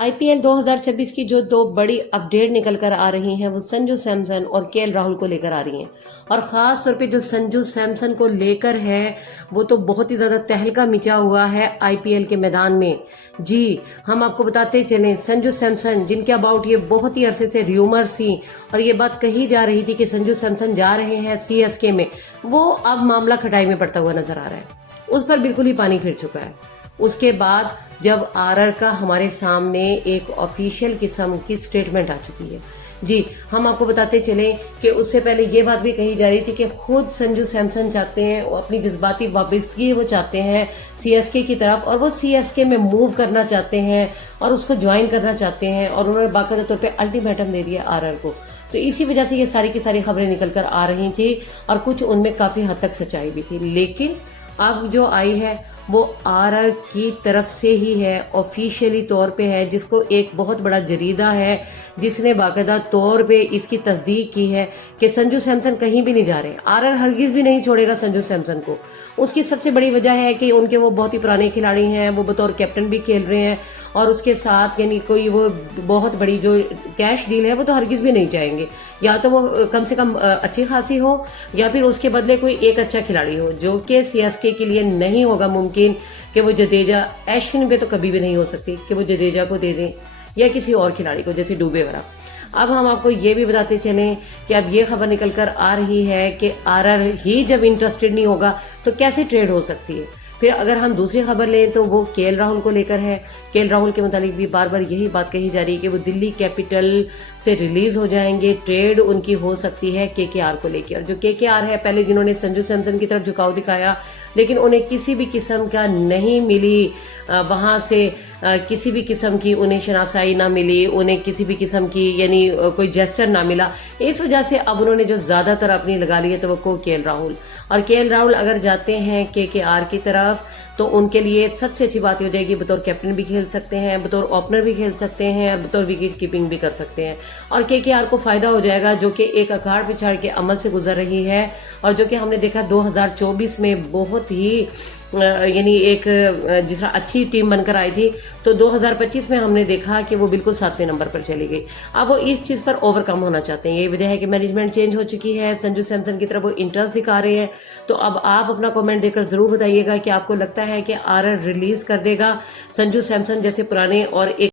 IPL 2026 की जो दो बड़ी अपडेट निकल कर आ रही हैं वो संजू सैमसन और केएल राहुल को लेकर आ रही हैं। और ख़ास तौर पे जो संजू सैमसन को लेकर है वो तो बहुत ही ज़्यादा तहलका मचा हुआ है आईपीएल के मैदान में। जी, हम आपको बताते चलें, संजू सैमसन जिनके अबाउट ये बहुत ही अरसे से र्यूमर्स थी और ये बात कही जा रही थी कि संजू सैमसन जा रहे हैं सीएसके में, वो अब मामला खटाई में पड़ता हुआ नजर आ रहा है। उस पर बिल्कुल ही पानी फिर चुका है। उसके बाद जब आरआर का हमारे सामने एक ऑफिशियल किस्म की स्टेटमेंट आ चुकी है। जी, हम आपको बताते चलें कि उससे पहले ये बात भी कही जा रही थी कि खुद संजू सैमसन चाहते हैं, अपनी जज्बाती वापसी वो चाहते हैं सीएसके की तरफ, और वो सीएसके में मूव करना चाहते हैं और उसको ज्वाइन करना चाहते हैं, और उन्होंने बाकायदा तौर पे अल्टीमेटम दे दिया आरआर को। तो इसी वजह से ये सारी की सारी खबरें निकल कर आ रही थी और कुछ उनमें काफ़ी हद तक सच्चाई भी थी। लेकिन अब जो आई है वो आरआर की तरफ से ही है, ऑफिशियली तौर पे है, जिसको एक बहुत बड़ा जरीदा है जिसने बाकायदा तौर पे इसकी तस्दीक की है कि संजू सैमसन कहीं भी नहीं जा रहे। आरआर हरगिज़ भी नहीं छोड़ेगा संजू सैमसन को। उसकी सबसे बड़ी वजह है कि उनके वो बहुत ही पुराने खिलाड़ी हैं, वो बतौर कैप्टन भी खेल रहे हैं, और उसके साथ यानी कोई वो बहुत बड़ी जो कैश डील है वो तो हरगिज़ भी नहीं चाहेंगे। या तो वो कम से कम अच्छी खासी हो, या फिर उसके बदले कोई एक अच्छा खिलाड़ी हो, जो कि सीएसके के लिए नहीं होगा मुमकिन कि वो जडेजा, अश्विन पे तो कभी भी नहीं हो सकती कि वो जडेजा को दे दें या किसी और खिलाड़ी को जैसे डुबे वगैरह। अब हम आपको ये भी बताते चलें कि अब ये खबर निकल कर आ रही है कि आरआर ही जब इंटरेस्टेड नहीं होगा तो कैसे ट्रेड हो सकती है। फिर अगर हम दूसरी खबर लें तो वो केएल राहुल को लेकर है। केएल राहुल के मुतालिक भी बार बार यही बात कही जा रही है कि वो दिल्ली कैपिटल से रिलीज हो जाएंगे, ट्रेड उनकी हो सकती है केकेआर को लेकर। और जो केकेआर है, पहले जिन्होंने संजू सैमसन की तरफ झुकाव दिखाया लेकिन उन्हें किसी भी किस्म का नहीं मिली, वहाँ से किसी भी किस्म की उन्हें शनासाई ना मिली, उन्हें किसी भी किस्म की यानी कोई जेस्चर ना मिला। इस वजह से अब उन्होंने जो ज़्यादातर अपनी लगा ली है तो वो केएल राहुल। और केएल राहुल अगर जाते हैं केकेआर की तरफ तो उनके लिए सबसे अच्छी बात हो जाएगी, बतौर कैप्टन भी खेल सकते हैं, बतौर ओपनर भी खेल सकते हैं, और बतौर विकेट कीपिंग भी कर सकते हैं। और केकेआर को फ़ायदा हो जाएगा जो कि एक अखाड़ पिछाड़ के अमल से गुजर रही है, और जो कि हमने देखा 2024 में बहुत ही यानी एक जिस तरह अच्छी टीम बनकर आई थी, तो 2025 में हमने देखा कि वो बिल्कुल 7वें नंबर पर चली गई। अब वो इस चीज़ पर ओवरकम होना चाहते हैं। यही वजह है कि मैनेजमेंट चेंज हो चुकी है, संजू सैमसन की तरफ वो इंटरेस्ट दिखा रहे हैं। तो अब आप अपना कमेंट देकर ज़रूर बताइएगा कि आपको लगता है कि आरआर रिलीज़ कर देगा संजू सैमसन जैसे पुराने और एक